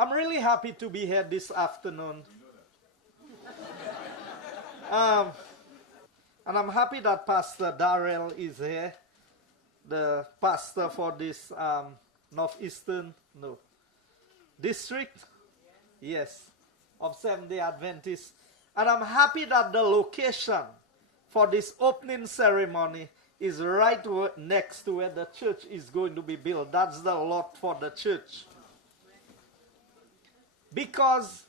I'm really happy to be here this afternoon. And I'm happy that Pastor Darrell is here, the pastor for this northeastern district, yes, of Seventh-day Adventists. And I'm happy that the location for this opening ceremony is right next to where the church is going to be built. That's the lot for the church. Because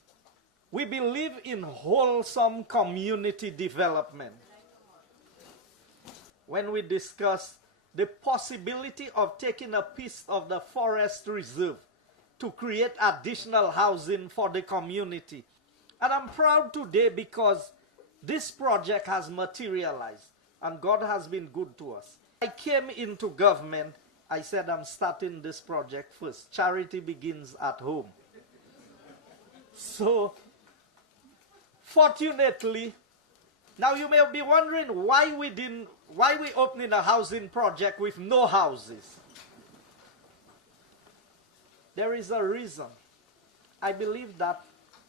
we believe in wholesome community development. When we discuss the possibility of taking a piece of the forest reserve to create additional housing for the community. And I'm proud today because this project has materialized and God has been good to us. I came into government, I said I'm starting this project first. Charity begins at home. So, fortunately, now you may be wondering why we opening a housing project with no houses. There is a reason. I believe that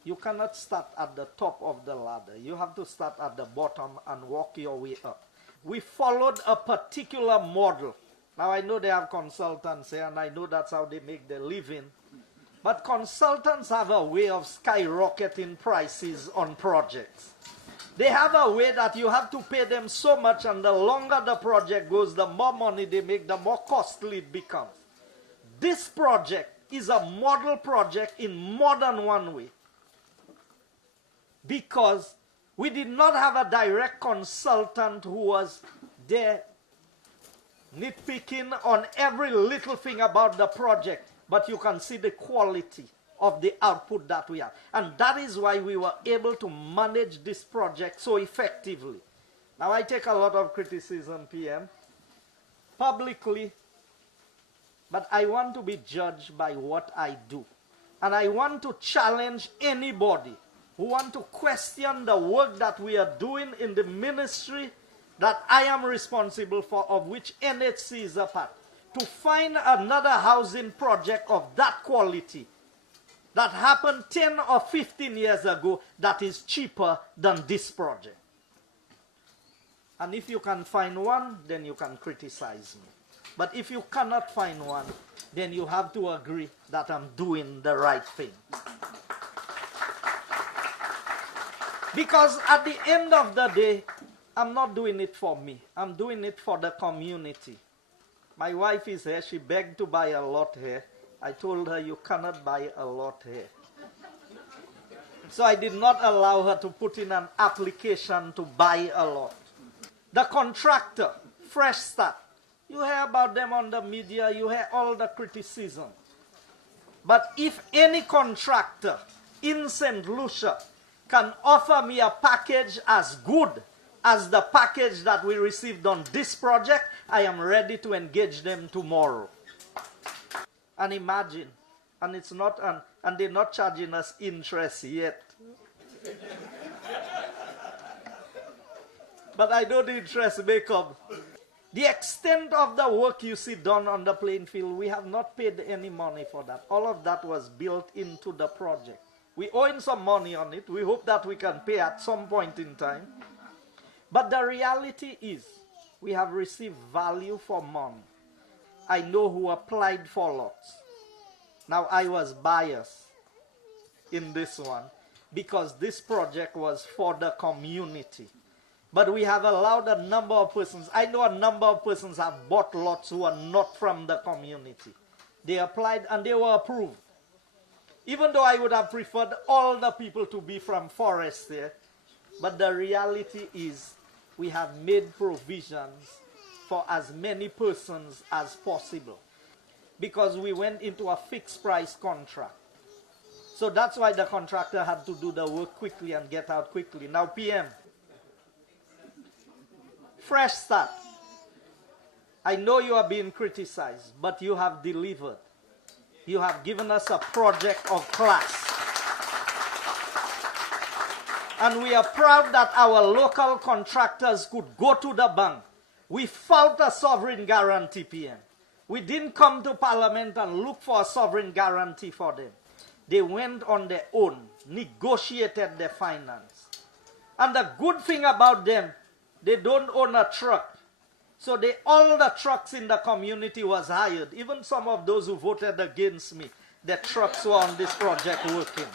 you cannot start at the top of the ladder. You have to start at the bottom and work your way up. We followed a particular model. Now I know they have consultants here and I know that's how they make their living. But consultants have a way of skyrocketing prices on projects. They have a way that you have to pay them so much, and the longer the project goes, the more money they make, the more costly it becomes. This project is a model project in more than one way. Because we did not have a direct consultant who was there nitpicking on every little thing about the project. But you can see the quality of the output that we have. And that is why we were able to manage this project so effectively. Now I take a lot of criticism, PM, publicly, but I want to be judged by what I do. And I want to challenge anybody who want to question the work that we are doing in the ministry that I am responsible for, of which NHC is a part, to find another housing project of that quality that happened 10 or 15 years ago that is cheaper than this project. And if you can find one, then you can criticize me. But if you cannot find one, then you have to agree that I'm doing the right thing. Because at the end of the day, I'm not doing it for me. I'm doing it for the community. My wife is here. She begged to buy a lot here. I told her, you cannot buy a lot here. So I did not allow her to put in an application to buy a lot. The contractor, Fresh Start. You hear about them on the media. You hear all the criticism. But if any contractor in St. Lucia can offer me a package as good as the package that we received on this project, I am ready to engage them tomorrow. And imagine, and it's not, and they're not charging us interest yet. But I know the interest may come. The extent of the work you see done on the playing field, we have not paid any money for that. All of that was built into the project. We owe some money on it. We hope that we can pay at some point in time. But the reality is, we have received value for money. I know who applied for lots. Now, I was biased in this one because this project was for the community. But we have allowed a number of persons. I know a number of persons have bought lots who are not from the community. They applied and they were approved. Even though I would have preferred all the people to be from Forest here. But the reality is, we have made provisions for as many persons as possible. Because we went into a fixed price contract. So that's why the contractor had to do the work quickly and get out quickly. Now PM, Fresh Start. I know you are being criticized, but you have delivered. You have given us a project of class. And we are proud that our local contractors could go to the bank without a sovereign guarantee, PM. We didn't come to Parliament and look for a sovereign guarantee for them. They went on their own, negotiated their finance. And the good thing about them, they don't own a truck. So all the trucks in the community was hired. Even some of those who voted against me, their trucks were on this project working.